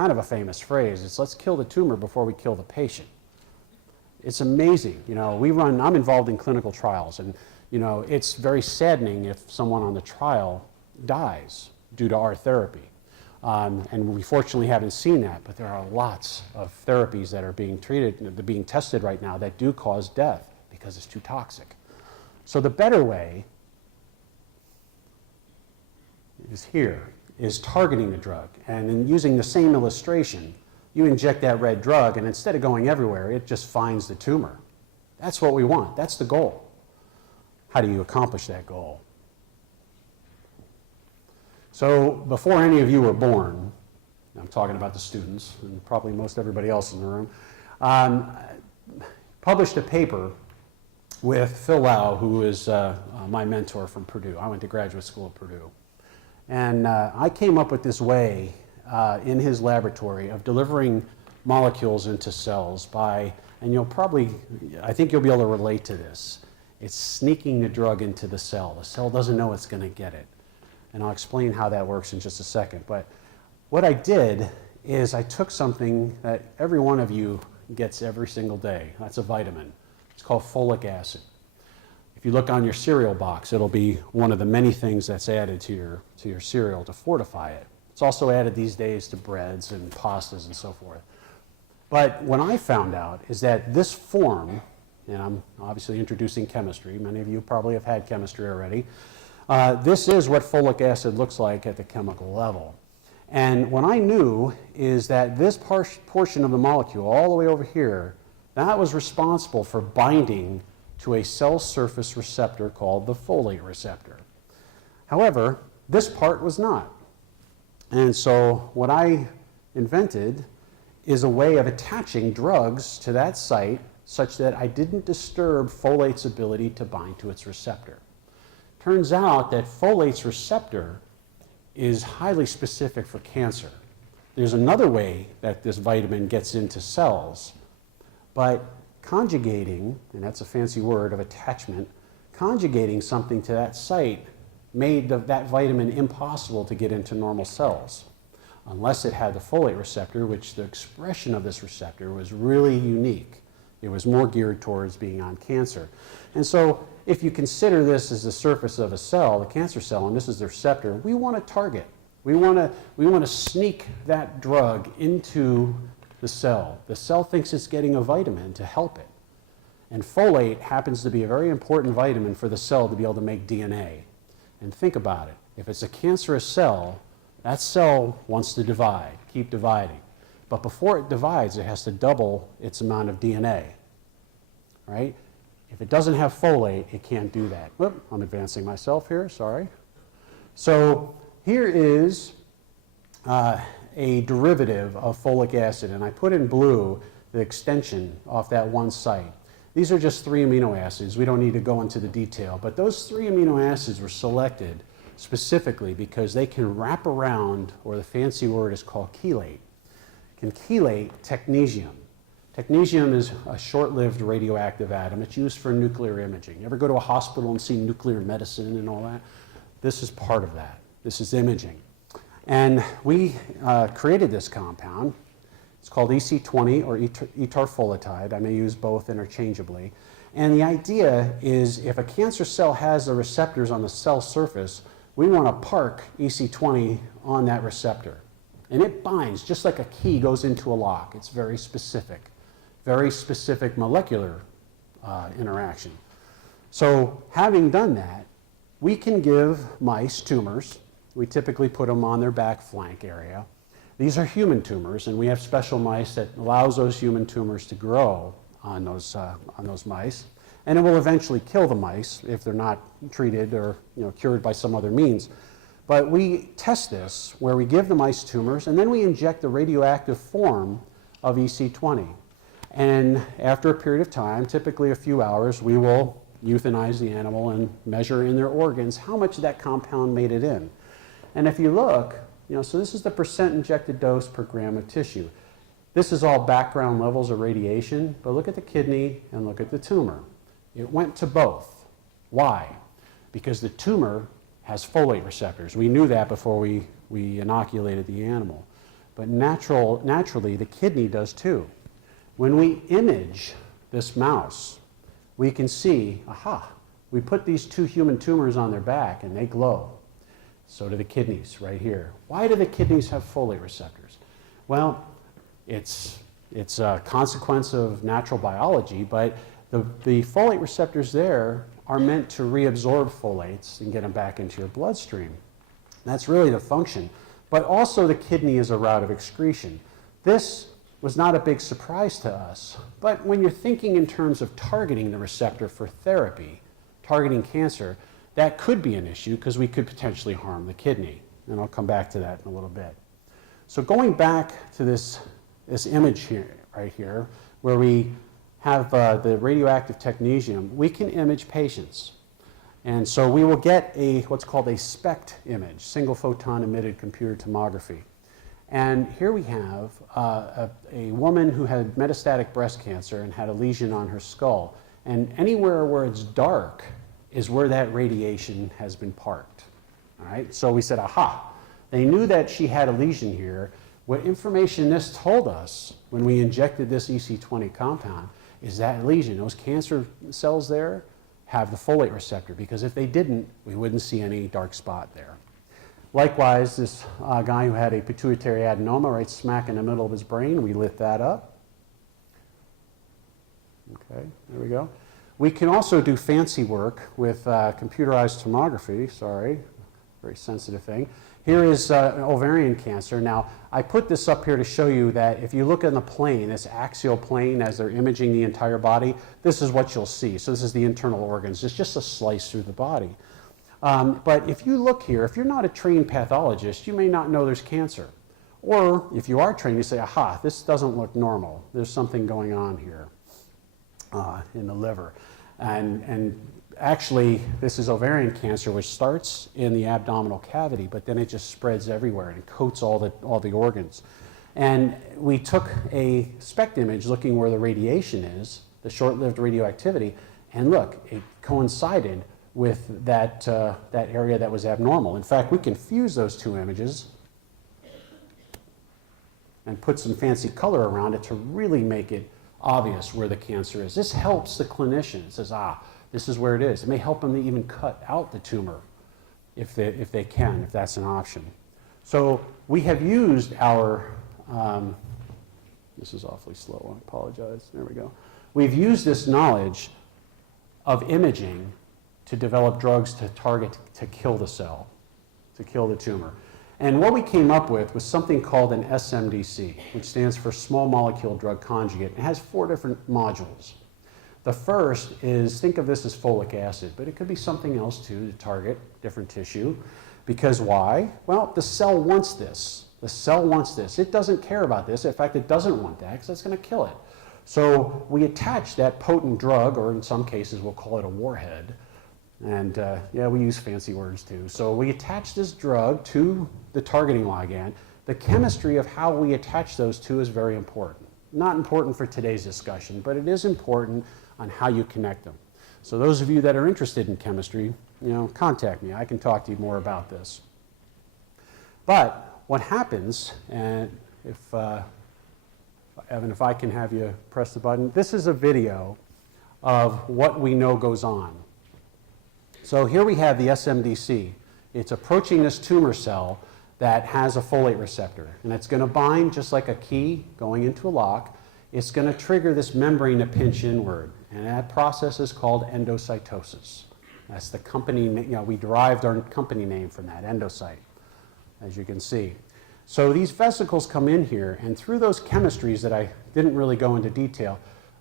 kind of a famous phrase. It's let's kill the tumor before we kill the patient. It's amazing. You know, I'm involved in clinical trials, and you know, it's very saddening if someone on the trial dies due to our therapy. And we fortunately haven't seen that, but there are lots of therapies that are being being tested right now that do cause death because it's too toxic. So the better way is targeting the drug. And in using the same illustration, you inject that red drug, and instead of going everywhere, it just finds the tumor. That's what we want. That's the goal. How do you accomplish that goal? So before any of you were born, I'm talking about the students and probably most everybody else in the room, published a paper with Phil Lau, who is my mentor from Purdue. I went to graduate school at Purdue. And I came up with this way in his laboratory of delivering molecules into cells by, and I think you'll be able to relate to this. It's sneaking the drug into the cell. The cell doesn't know it's going to get it. And I'll explain how that works in just a second. But what I did is I took something that every one of you gets every single day. That's a vitamin. It's called folic acid. If you look on your cereal box, it'll be one of the many things that's added to your cereal to fortify it. It's also added these days to breads and pastas and so forth. But what I found out is that this form, and I'm obviously introducing chemistry. Many of you probably have had chemistry already. This is what folic acid looks like at the chemical level. And what I knew is that this portion of the molecule, all the way over here, that was responsible for binding to a cell surface receptor called the folate receptor. However, this part was not. And so what I invented is a way of attaching drugs to that site such that I didn't disturb folate's ability to bind to its receptor. Turns out that folate's receptor is highly specific for cancer. There's another way that this vitamin gets into cells, but conjugating, and that's a fancy word of attachment, conjugating something to that site made that vitamin impossible to get into normal cells, unless it had the folate receptor, which the expression of this receptor was really unique. It was more geared towards being on cancer. And so if you consider this as the surface of a cell, the cancer cell, and this is the receptor, we want to target. We want to sneak that drug into the cell. The cell thinks it's getting a vitamin to help it. And folate happens to be a very important vitamin for the cell to be able to make DNA. And think about it. If it's a cancerous cell, that cell wants to divide, keep dividing. But before it divides, it has to double its amount of DNA, right? If it doesn't have folate, it can't do that. Whoop, I'm advancing myself here, sorry. So here is a derivative of folic acid, and I put in blue the extension off that one site. These are just 3 amino acids. We don't need to go into the detail, but those 3 amino acids were selected specifically because they can wrap around, or the fancy word is called chelate, can chelate technetium. Technetium is a short-lived radioactive atom. It's used for nuclear imaging. You ever go to a hospital and see nuclear medicine and all that? This is part of that. This is imaging. And we created this compound. It's called EC20 or etarfolitide. I may use both interchangeably. And the idea is if a cancer cell has the receptors on the cell surface, we want to park EC20 on that receptor. And it binds just like a key goes into a lock. It's very specific molecular interaction. So having done that, we can give mice tumors. We typically put them on their back flank area. These are human tumors, and we have special mice that allows those human tumors to grow on those mice. And it will eventually kill the mice if they're not treated or cured by some other means. But we test this where we give the mice tumors, and then we inject the radioactive form of EC20. And after a period of time, typically a few hours, we will euthanize the animal and measure in their organs how much of that compound made it in. And if you look, so this is the percent injected dose per gram of tissue. This is all background levels of radiation, but look at the kidney and look at the tumor. It went to both. Why? Because the tumor has folate receptors. We knew that before we inoculated the animal. but naturally the kidney does too. When we image this mouse, we can see, aha, we put these two human tumors on their back and they glow. So do the kidneys right here. Why do the kidneys have folate receptors? Well, it's a consequence of natural biology, but the folate receptors there are meant to reabsorb folates and get them back into your bloodstream. That's really the function. But also the kidney is a route of excretion. This was not a big surprise to us, but when you're thinking in terms of targeting the receptor for therapy, targeting cancer, that could be an issue because we could potentially harm the kidney. And I'll come back to that in a little bit. So going back to this image here, right here, where we have the radioactive technetium, we can image patients. And so we will get what's called a SPECT image, single photon emitted computer tomography. And here we have a woman who had metastatic breast cancer and had a lesion on her skull. And anywhere where it's dark is where that radiation has been parked. All right? So we said, aha, they knew that she had a lesion here. What information this told us when we injected this EC20 compound is that lesion, those cancer cells there, have the folate receptor, because if they didn't, we wouldn't see any dark spot there. Likewise, this guy who had a pituitary adenoma right smack in the middle of his brain, we lit that up. Okay, there we go. We can also do fancy work with computerized tomography, sorry, very sensitive thing. Here is ovarian cancer. Now, I put this up here to show you that if you look on the plane, this axial plane as they're imaging the entire body, this is what you'll see. So this is the internal organs. It's just a slice through the body. But if you look here, if you're not a trained pathologist, you may not know there's cancer. Or if you are trained, you say, aha, this doesn't look normal. There's something going on here in the liver. And actually, this is ovarian cancer, which starts in the abdominal cavity, but then it just spreads everywhere and coats all the organs. And we took a SPECT image looking where the radiation is, the short-lived radioactivity, and look, it coincided with that area that was abnormal. In fact, we can fuse those two images and put some fancy color around it to really make it obvious where the cancer is. This helps the clinician. It says, ah, this is where it is. It may help them to even cut out the tumor if they can, if that's an option. So we have used our, this is awfully slow, I apologize. There we go. We've used this knowledge of imaging to develop drugs to target, to kill the cell, to kill the tumor. And what we came up with was something called an SMDC, which stands for Small Molecule Drug Conjugate. It has 4 different modules. The first is, think of this as folic acid, but it could be something else too to target different tissue. Because why? Well, the cell wants this. The cell wants this. It doesn't care about this. In fact, it doesn't want that because that's going to kill it. So we attach that potent drug, or in some cases we'll call it a warhead. And yeah, we use fancy words too. So we attach this drug to the targeting ligand. The chemistry of how we attach those two is very important. Not important for today's discussion, but it is important on how you connect them. So those of you that are interested in chemistry, contact me. I can talk to you more about this. But what happens, and Evan, if I can have you press the button, this is a video of what we know goes on. So here we have the SMDC. It's approaching this tumor cell that has a folate receptor, and it's going to bind just like a key going into a lock. It's going to trigger this membrane to pinch inward, and that process is called endocytosis. That's the company, we derived our company name from that, endocyte, as you can see. So these vesicles come in here, and through those chemistries that I didn't really go into detail,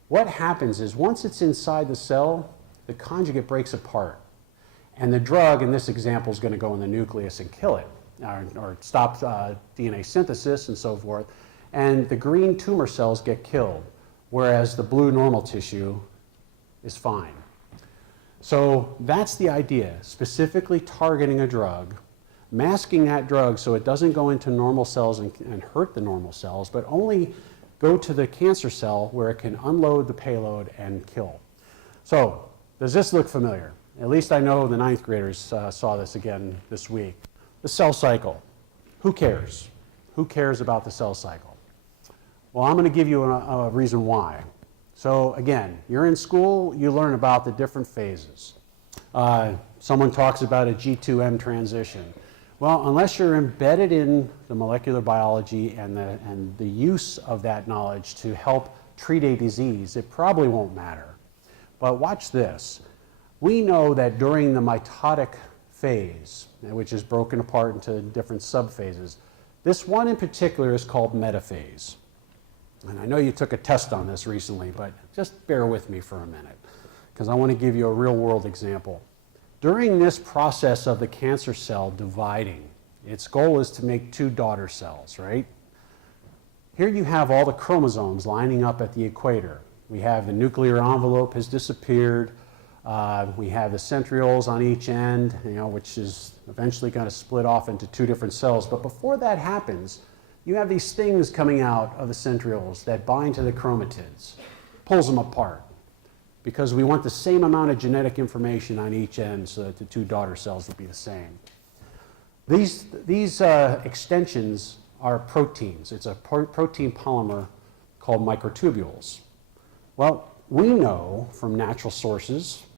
what happens is once it's inside the cell, the conjugate breaks apart. And the drug, in this example, is going to go in the nucleus and kill it, or stop DNA synthesis and so forth. And the green tumor cells get killed, whereas the blue normal tissue is fine. So that's the idea, specifically targeting a drug, masking that drug so it doesn't go into normal cells and hurt the normal cells, but only go to the cancer cell where it can unload the payload and kill. So does this look familiar? At least I know the 9th graders saw this again this week. The cell cycle. Who cares? Who cares about the cell cycle? Well, I'm going to give you a reason why. So again, you're in school, you learn about the different phases. Someone talks about a G2M transition. Well, unless you're embedded in the molecular biology and the use of that knowledge to help treat a disease, it probably won't matter. But watch this. We know that during the mitotic phase, which is broken apart into different subphases, this one in particular is called metaphase. And I know you took a test on this recently, but just bear with me for a minute, because I want to give you a real-world example. During this process of the cancer cell dividing, its goal is to make two daughter cells, right? Here you have all the chromosomes lining up at the equator. We have the nuclear envelope has disappeared. We have the centrioles on each end, which is eventually going to split off into two different cells. But before that happens, you have these things coming out of the centrioles that bind to the chromatids, pulls them apart, because we want the same amount of genetic information on each end so that the two daughter cells will be the same. These extensions are proteins. It's a protein polymer called microtubules. Well, we know from natural sources